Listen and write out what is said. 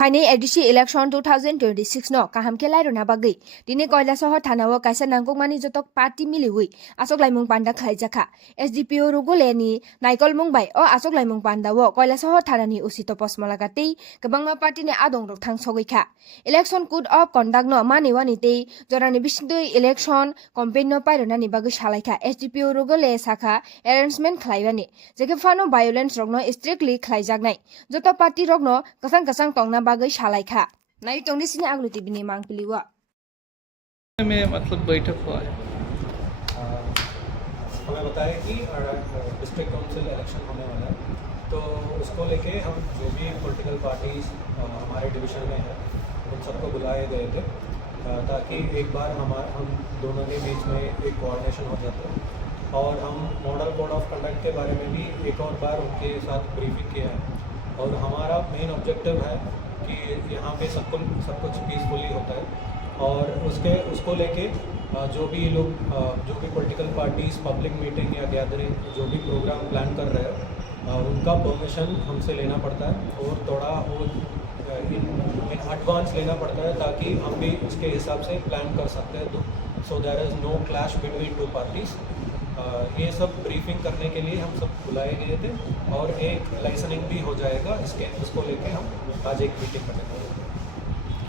Pani edisi election 2026 no kaham kelai rona bagi dini Kailasohor thanawo kaisa nangkukmani jotok party miliwi asok laimung panda khlaijaka SDPO ruguleni naikol mungbai o asok laimung pandawo Kailasohor thanani usito posmolagati gabangma party ni adong rok thang sogoika election code of conduct no maniwani tei jorani bisindui election campaign no pairona ni bagi salaika SDPO rugule saka arrangement khlaibani jeke fano violence rok no strictly khlaijaknai joto party rok no kasang tongna बागै सालायखा नाय तंनि सिनि आगलु टिभिनि मांग पिलिवा में मतलब बैठक हुआ है। हमें बताया कि डिस्ट्रिक्ट काउंसिल इलेक्शन होने वाला है, तो उसको लेके हम जो भी पॉलिटिकल पार्टीज हमारे डिवीज़न में है उन सबको बुलाए गए थे ताकि एक बार हम दोनों के बीच में एक कोऑर्डिनेशन हो जाता है और हम मॉडल कोड ऑफ कंडक्ट के बारे में भी एक और बार उनके साथ ब्रीफिंग किया है और हमारा मेन ऑब्जेक्टिव है कि यहाँ पे सब कुछ पीसफुली होता है और उसको लेके जो भी लोग जो भी पॉलिटिकल पार्टीज पब्लिक मीटिंग या गैदरिंग जो भी प्रोग्राम प्लान कर रहे हैं उनका परमिशन हमसे लेना पड़ता है और थोड़ा वो इन एडवांस लेना पड़ता है ताकि हम भी उसके हिसाब से प्लान कर सकते हैं तो so there is no clash between two parties. ये सब ब्रीफिंग करने के लिए हम सब बुलाए गए थे और एक लाइसेंसिंग भी हो जाएगा इसके उसको लेके हम आज एक मीटिंग करने वाले हैं।